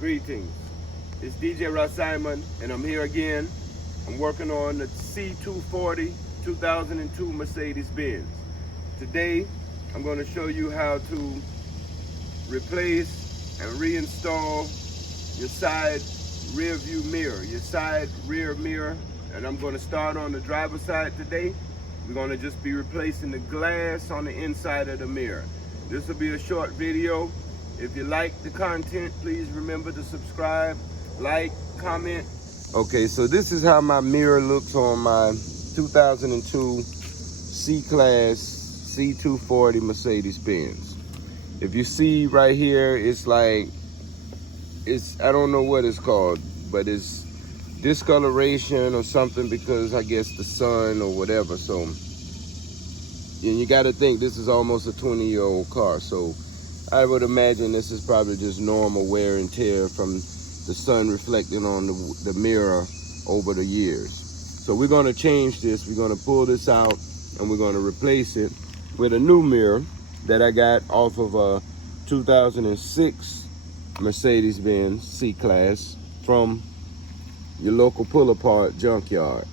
Greetings. It's DJ Russ Simon, and I'm here again. I'm working on the C240 2002 Mercedes Benz. Today, I'm going to show you how to replace and reinstall your side rear view mirror, your side rear mirror. And I'm going to start on the driver's side today. We're going to just be replacing the glass on the inside of the mirror. This will be a short video. If you like the content, please remember to subscribe, like, comment. Okay, so this is how my mirror looks on my 2002 C-Class C240 Mercedes Benz. If you see right here, it's like, I don't know what it's called, but it's discoloration or something because I guess the sun or whatever. So, and you got to think this is almost a 20-year-old car. So I would imagine this is probably just normal wear and tear from the sun reflecting on the mirror over the years. So we're going to change this. We're going to pull this out and we're going to replace it with a new mirror that I got off of a 2006 Mercedes Benz C-Class from your local pull-apart junkyard.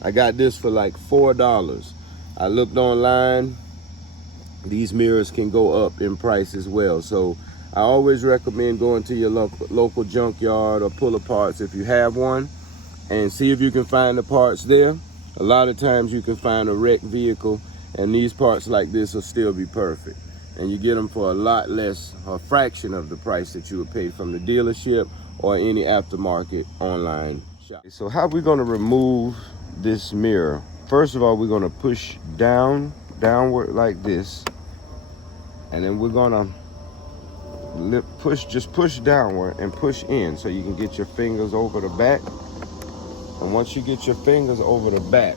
I got this for like $4. I looked online. These mirrors can go up in price as well. So I always recommend going to your local junkyard or pull-aparts if you have one, and see if you can find the parts there. A lot of times you can find a wrecked vehicle, and these parts like this will still be perfect. And you get them for a lot less, a fraction of the price that you would pay from the dealership or any aftermarket online shop. So how are we gonna remove this mirror? First of all, we're gonna push downward like this, and then we're gonna just push downward and push in so you can get your fingers over the back. And once you get your fingers over the back,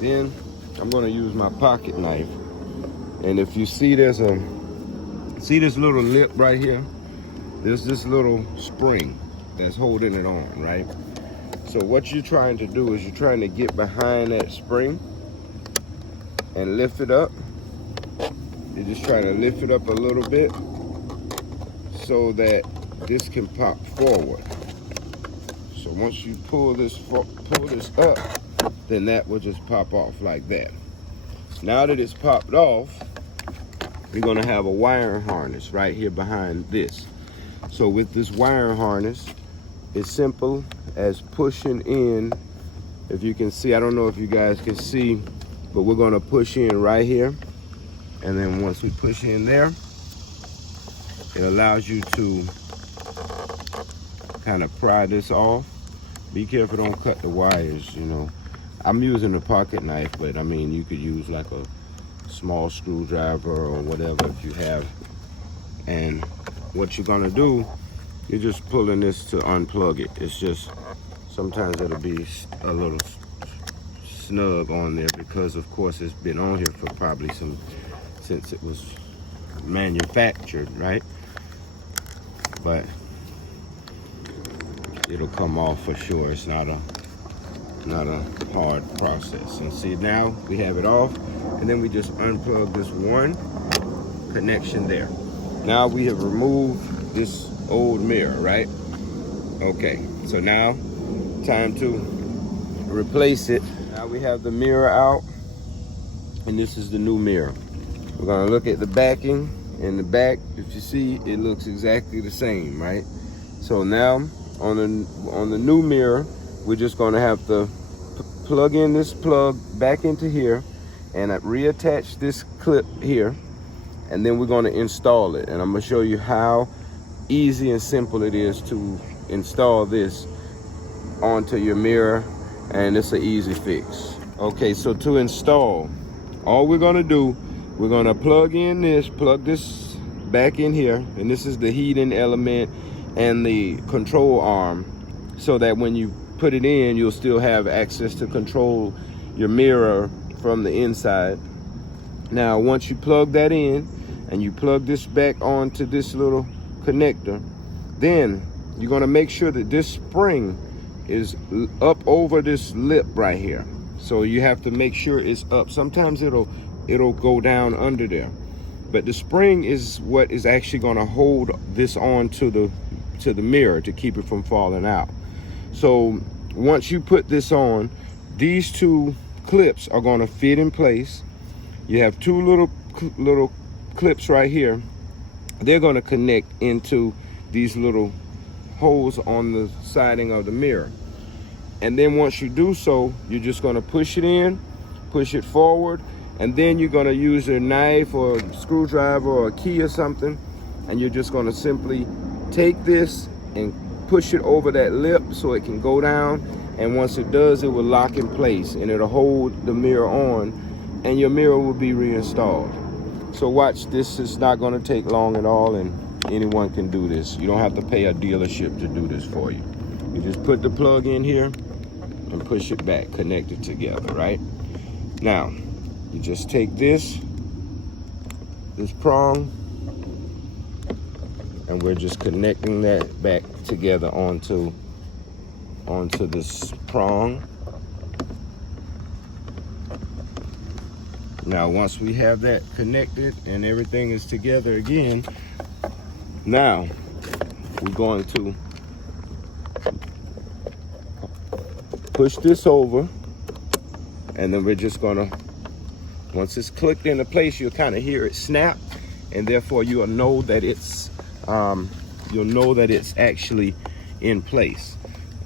then I'm gonna use my pocket knife. And if you see see this little lip right here, there's this little spring that's holding it on, right? So what you're trying to do is you're trying to get behind that spring and lift it up. You're just trying to lift it up a little bit so that this can pop forward. So once you pull this up, then that will just pop off like that. Now that it's popped off, we're gonna have a wiring harness right here behind this. So with this wiring harness, it's simple as pushing in. If you can see, I don't know if you guys can see, but we're gonna push in right here. And then once we push in there, it allows you to kind of pry this off. Be careful, don't cut the wires, you know. I'm using a pocket knife, but I mean, you could use like a small screwdriver or whatever if you have. And what you're gonna do, you're just pulling this to unplug it. It's just, sometimes it'll be a little snug on there because of course it's been on here for probably since it was manufactured, right? But it'll come off for sure. It's not a hard process. And see, now we have it off, and then we just unplug this one connection there. Now we have removed this old mirror, right? Okay, so now time to replace it. Now we have the mirror out, and this is the new mirror. We're gonna look at the backing. In the back, if you see, it looks exactly the same, right? So now on the new mirror, we're just gonna have to plug in this plug back into here and reattach this clip here, and then we're gonna install it. And I'm gonna show you how easy and simple it is to install this onto your mirror, and it's an easy fix. Okay, so to install, all we're gonna do, we're gonna plug this back in here, and this is the heating element and the control arm, so that when you put it in, you'll still have access to control your mirror from the inside. Now, once you plug that in and you plug this back onto this little connector, then you're gonna make sure that this spring is up over this lip right here. So you have to make sure it's up. Sometimes it'll go down under there, but the spring is what is actually going to hold this on to to the mirror to keep it from falling out. So once you put this on, these two clips are going to fit in place. You have two little clips right here. They're going to connect into these little holes on the siding of the mirror. And then once you do so, you're just going to push it in, push it forward, and then you're going to use a knife or a screwdriver or a key or something, and you're just going to simply take this and push it over that lip so it can go down. And once it does, it will lock in place and it'll hold the mirror on, and your mirror will be reinstalled. So watch, this is not going to take long at all, and anyone can do this. You don't have to pay a dealership to do this for you. You just put the plug in here and push it back, connect it together, right? Now, you just take this prong, and we're just connecting that back together onto this prong. Now, once we have that connected and everything is together again, now we're going to push this over, and then we're just gonna, once it's clicked into place, you'll kind of hear it snap, and therefore you'll know that it's actually in place.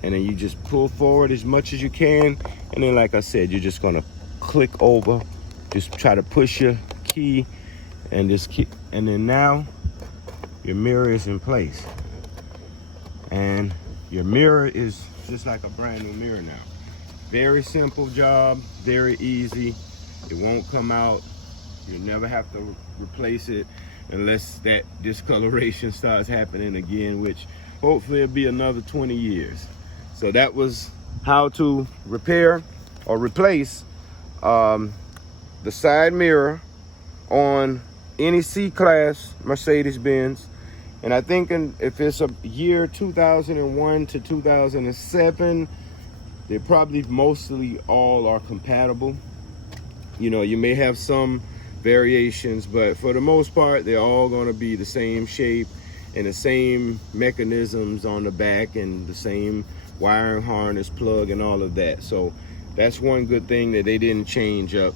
And then you just pull forward as much as you can, and then like I said, you're just gonna click over, just try to push your key, and just keep, and then now your mirror is in place, and your mirror is just like a brand new mirror now. Very simple job, very easy. It won't come out. You'll never have to replace it unless that discoloration starts happening again, which hopefully it'll be another 20 years. So that was how to repair or replace the side mirror on any C-Class Mercedes Benz. And I think if it's a year 2001 to 2007, they probably mostly all are compatible. You know, you may have some variations, but for the most part, they're all going to be the same shape and the same mechanisms on the back and the same wiring harness, plug, and all of that. So that's one good thing, that they didn't change up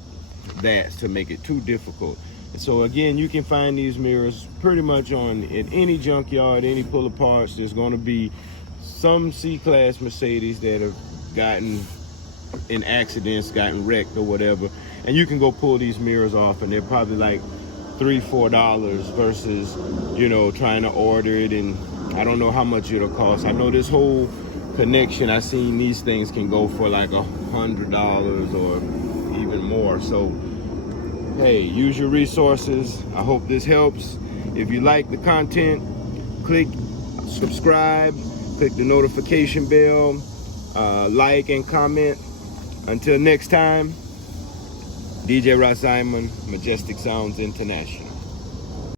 that to make it too difficult. So again, you can find these mirrors pretty much in any junkyard, any pull parts. There's going to be some C-Class Mercedes that have gotten in accidents, gotten wrecked or whatever, and you can go pull these mirrors off, and they're probably like $3-4 versus, you know, trying to order it, and I don't know how much it'll cost. I know this whole connection, I've seen these things can go for like $100 or even more. So hey, use your resources. I hope this helps. If you like the content, click subscribe, click the notification bell, like and comment. Until next time, DJ Ross Simon, Majestic Sounds International.